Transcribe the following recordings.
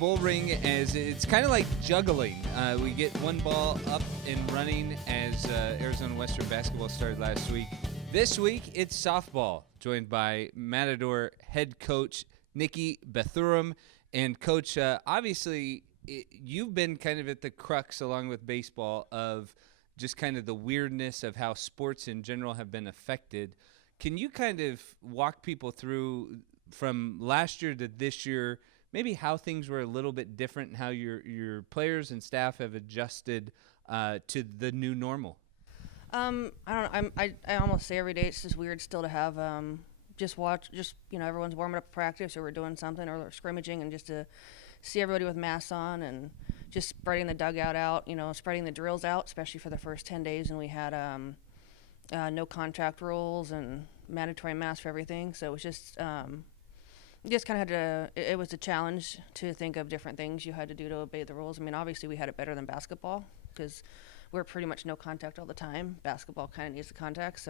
Bullring as it's kind of like juggling. We get one ball up and running as Arizona Western basketball started last week. This week, it's softball, joined by Matador head coach Nikki Bethurum. And, Coach, obviously, you've been kind of at the crux, along with baseball, of just kind of the weirdness of how sports in general have been affected. Can you kind of walk people through from last year to this year, maybe how things were a little bit different and how your players and staff have adjusted to the new normal? I don't know. I almost say every day it's just weird still to have just everyone's warming up practice or we're doing something or we're scrimmaging, and just to see everybody with masks on and just spreading the dugout out, spreading the drills out, especially for the first 10 days. And we had no contact rules and mandatory masks for everything. So it was just kind of had to, it was a challenge to think of different things you had to do to obey the rules. I mean, obviously we had it better than basketball because we're pretty much no contact all the time. Basketball kind of needs the contact,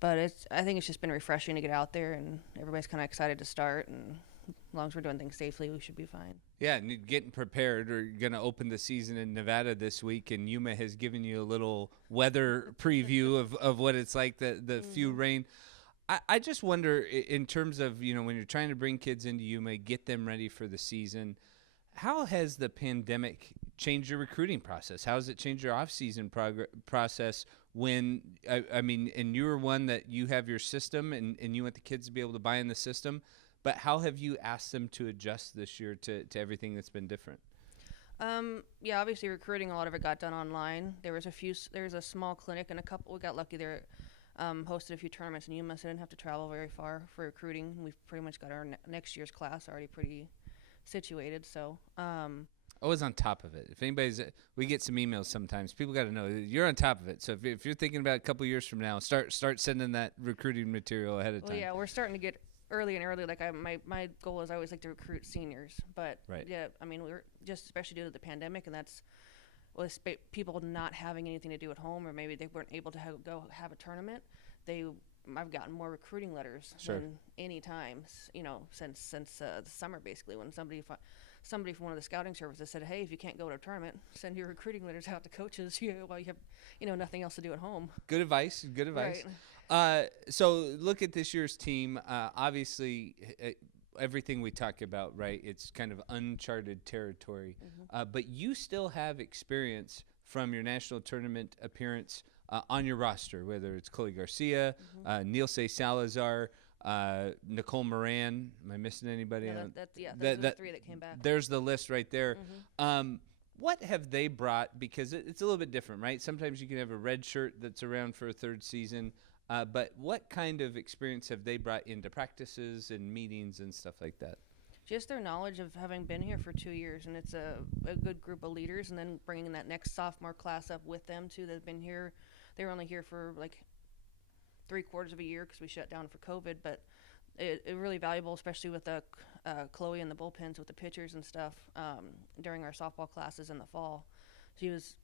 but I think it's just been refreshing to get out there, and everybody's kind of excited to start, and as long as we're doing things safely, we should be fine. Yeah, and getting prepared. We're going to open the season in Nevada this week, and Yuma has given you a little weather preview of what it's like, the few rain. I just wonder, in terms of, when you're trying to bring kids into Yuma, get them ready for the season, how has the pandemic changed your recruiting process? How has it changed your off-season process when, and you're one that you have your system and you want the kids to be able to buy in the system, but how have you asked them to adjust this year to everything that's been different? Yeah, obviously recruiting, a lot of it got done online. There's a small clinic and we got lucky there. Hosted a few tournaments in Yuma, so I didn't have to travel very far for recruiting. We've pretty much got our next year's class already pretty situated. So I was on top of it. If we get some emails sometimes. People got to know you're on top of it. So if you're thinking about a couple years from now, start sending that recruiting material ahead of time. Well, yeah, we're starting to get early and early. Like my goal is I always like to recruit seniors, but right. Yeah, I mean we're just especially due to the pandemic, and that's people not having anything to do at home, or maybe they weren't able to go have a tournament. I've gotten more recruiting letters than any time, since the summer, basically, when somebody from one of the scouting services said, hey, if you can't go to a tournament, send your recruiting letters out to coaches while you have nothing else to do at home. Good advice. Right. So look at this year's team. Obviously, everything we talk about, right, it's kind of uncharted territory. Mm-hmm. But you still have experience from your national tournament appearance on your roster, whether it's Chloe Garcia, Nilce Salazar, Nicole Moran. Am I missing anybody? No, those are the three that came back. There's the list right there. Mm-hmm. What have they brought? Because it's a little bit different, right? Sometimes you can have a red shirt that's around for a third season. But what kind of experience have they brought into practices and meetings and stuff like that? Just their knowledge of having been here for 2 years, and it's a good group of leaders, and then bringing that next sophomore class up with them, too, that have been here. They were only here for like 3/4 of a year because we shut down for COVID, but it really valuable, especially with Chloe and the bullpens with the pitchers and stuff during our softball classes in the fall. She was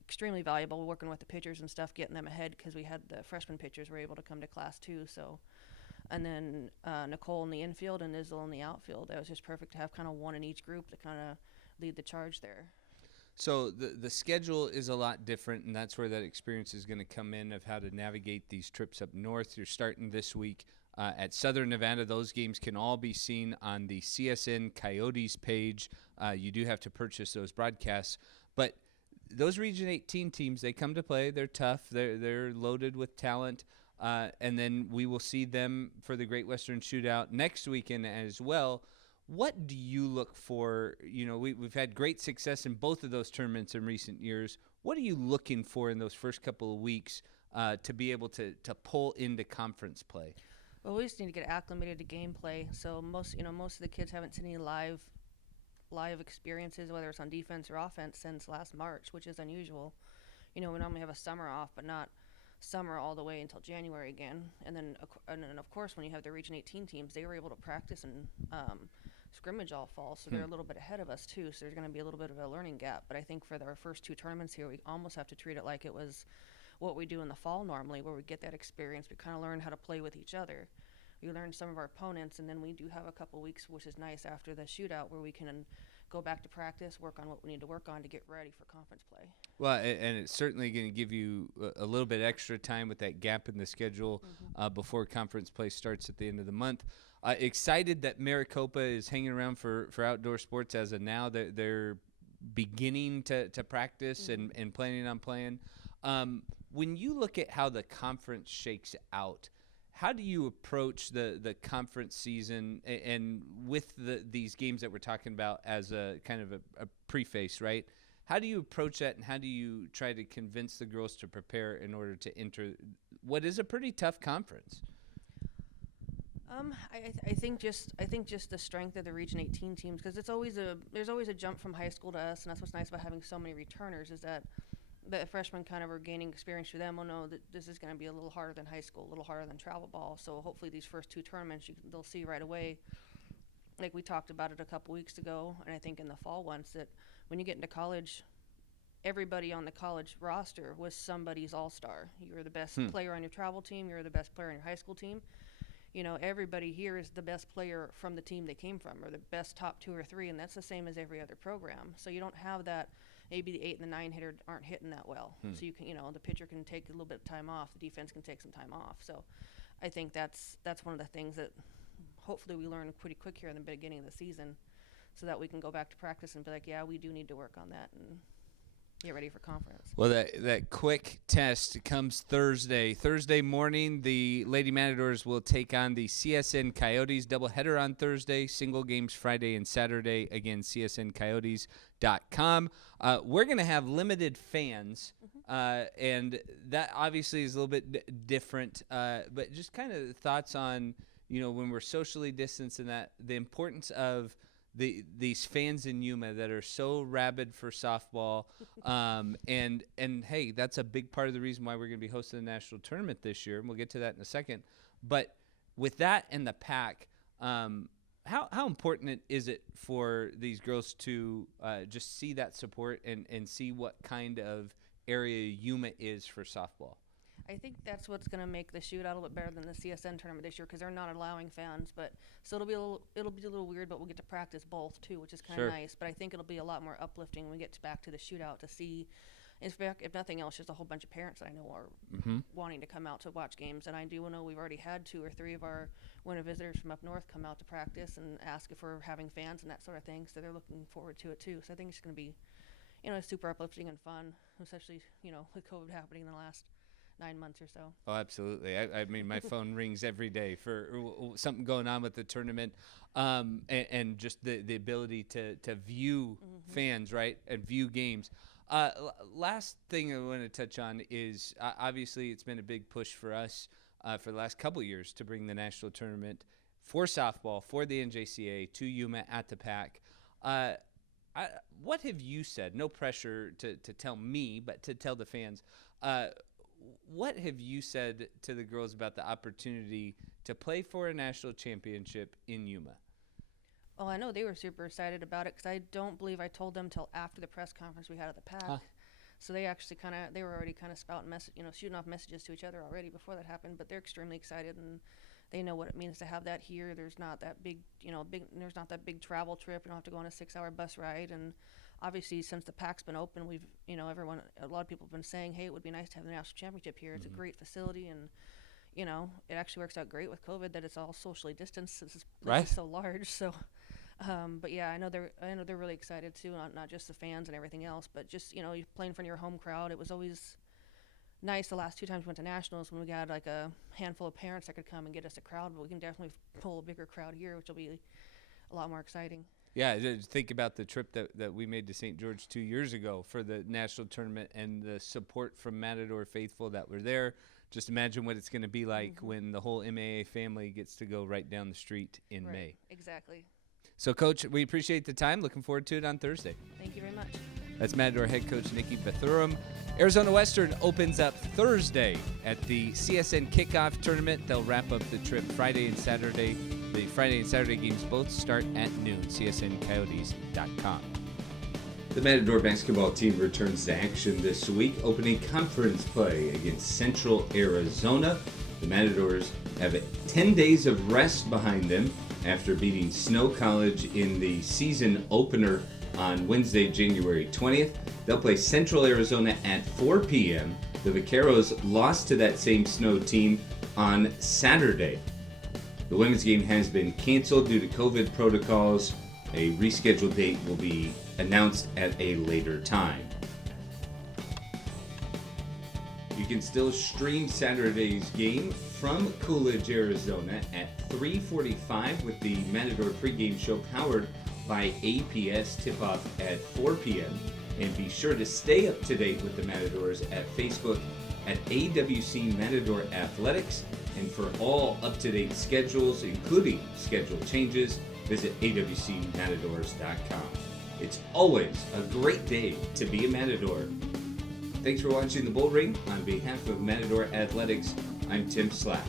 extremely valuable working with the pitchers and stuff, getting them ahead because we had the freshman pitchers were able to come to class too. So, and then Nicole in the infield and Izzle in the outfield. That was just perfect to have kind of one in each group to kind of lead the charge there. So the schedule is a lot different, and that's where that experience is going to come in of how to navigate these trips up north. You're starting this week at Southern Nevada. Those games can all be seen on the CSN Coyotes page. You do have to purchase those broadcasts, but those Region 18 teams, they come to play. They're tough. They're loaded with talent. And then we will see them for the Great Western Shootout next weekend as well. What do you look for? We've had great success in both of those tournaments in recent years. What are you looking for in those first couple of weeks to be able to pull into conference play? Well, we just need to get acclimated to gameplay. So most of the kids haven't seen any live experiences, whether it's on defense or offense, since last March, which is unusual. We normally have a summer off, but not summer all the way until January again. And then of course, when you have the Region 18 teams, they were able to practice and scrimmage all fall, so they're a little bit ahead of us too. So there's going to be a little bit of a learning gap. But I think for our first two tournaments here, we almost have to treat it like it was what we do in the fall normally, where we get that experience. We kind of learn how to play with each other. We learn some of our opponents, and then we do have a couple weeks, which is nice after the shootout, where we can go back to practice, work on what we need to work on to get ready for conference play. Well, and it's certainly going to give you a little bit extra time with that gap in the schedule before conference play starts at the end of the month. Excited that Maricopa is hanging around for outdoor sports as of now. They're beginning to practice and planning on playing. When you look at how the conference shakes out, how do you approach the conference season and with these games that we're talking about as a kind of a preface, right? How do you approach that, and how do you try to convince the girls to prepare in order to enter what is a pretty tough conference? I think just the strength of the Region 18 teams, because there's always a jump from high school to us, and that's what's nice about having so many returners, is that the freshmen kind of are gaining experience for them. Will know that this is going to be a little harder than high school, a little harder than travel ball. So hopefully these first two tournaments, they'll see right away. Like we talked about it a couple weeks ago, and I think in the fall once, that when you get into college, everybody on the college roster was somebody's all-star. You were the best player on your travel team. You were the best player on your high school team. You know, everybody here is the best player from the team they came from, or the best top 2 or 3, and that's the same as every other program. So you don't have that. Maybe the 8 and the 9 hitter aren't hitting that well. So you can, the pitcher can take a little bit of time off. The defense can take some time off. So I think that's one of the things that hopefully we learn pretty quick here in the beginning of the season, so that we can go back to practice and be like, yeah, we do need to work on that and get ready for conference. Well, that quick test comes Thursday morning. The Lady Matadors will take on the CSN Coyotes. Doubleheader on Thursday, single games Friday and Saturday. Again, csncoyotes.com. We're going to have limited fans, and that obviously is a little bit different. But just kind of thoughts on, when we're socially distanced, and that the importance of these fans in Yuma that are so rabid for softball, and hey, that's a big part of the reason why we're going to be hosting the national tournament this year, and we'll get to that in a second. But with that and the pack, how important is it for these girls to just see that support and see what kind of area Yuma is for softball? I think that's what's going to make the shootout a little bit better than the CSN tournament this year, because they're not allowing fans. But so it'll be a little weird, but we'll get to practice both too, which is kind of nice. But I think it'll be a lot more uplifting when we get back to the shootout to see. In fact, if nothing else, just a whole bunch of parents that I know are wanting to come out to watch games. And I do know we've already had 2 or 3 of our winter visitors from up north come out to practice and ask if we're having fans and that sort of thing. So they're looking forward to it too. So I think it's going to be, super uplifting and fun, especially, with COVID happening in the last 9 months or so. Oh, absolutely. I mean, my phone rings every day for something going on with the tournament, and just the ability to view fans, right, and view games. Last thing I want to touch on is obviously it's been a big push for us for the last couple years to bring the national tournament for softball, for the NJCA, to Yuma at the PAC. What have you said? No pressure to tell me, but to tell the fans. What have you said to the girls about the opportunity to play for a national championship in Yuma? Well, I know they were super excited about it, because I don't believe I told them till after the press conference we had at the PAC. So they actually they were already kind of spouting shooting off messages to each other already before that happened. But they're extremely excited, and they know what it means to have that here. There's not that there's not that big travel trip. You don't have to go on a 6-hour bus ride. And obviously, since the PAC's been open, we've, a lot of people have been saying, hey, it would be nice to have the national championship here. It's a great facility, and, it actually works out great with COVID that it's all socially distanced. This place is so large. So, but yeah, I know they're really excited too. Not just the fans and everything else, but just, you're playing in front of your home crowd. It was always nice the last 2 times we went to nationals when we got like a handful of parents that could come and get us a crowd, but we can definitely pull a bigger crowd here, which will be a lot more exciting. Yeah, think about the trip that we made to St. George 2 years ago for the national tournament and the support from Matador faithful that were there. Just imagine what it's going to be like when the whole MAA family gets to go right down the street in May. Exactly. So, Coach, we appreciate the time. Looking forward to it on Thursday. Thank you very much. That's Matador head coach Nikki Bethurum. Arizona Western opens up Thursday at the CSN kickoff tournament. They'll wrap up the trip Friday and Saturday. The Friday and Saturday games both start at noon. csncoyotes.com. The Matador basketball team returns to action this week, opening conference play against Central Arizona. The Matadors have 10 days of rest behind them after beating Snow College in the season opener on Wednesday, January 20th. They'll play Central Arizona at 4 p.m. The Vaqueros lost to that same Snow team on Saturday. The women's game has been canceled due to COVID protocols. A rescheduled date will be announced at a later time. You can still stream Saturday's game from Coolidge, Arizona at 3:45 with the Matador pregame show powered by APS tip-off at 4 p.m. And be sure to stay up to date with the Matadors at Facebook at AWC Matador Athletics. And for all up-to-date schedules, including schedule changes, visit awcmatadors.com. It's always a great day to be a Matador. Thanks for watching the Bullring. On behalf of Matador Athletics, I'm Tim Slack.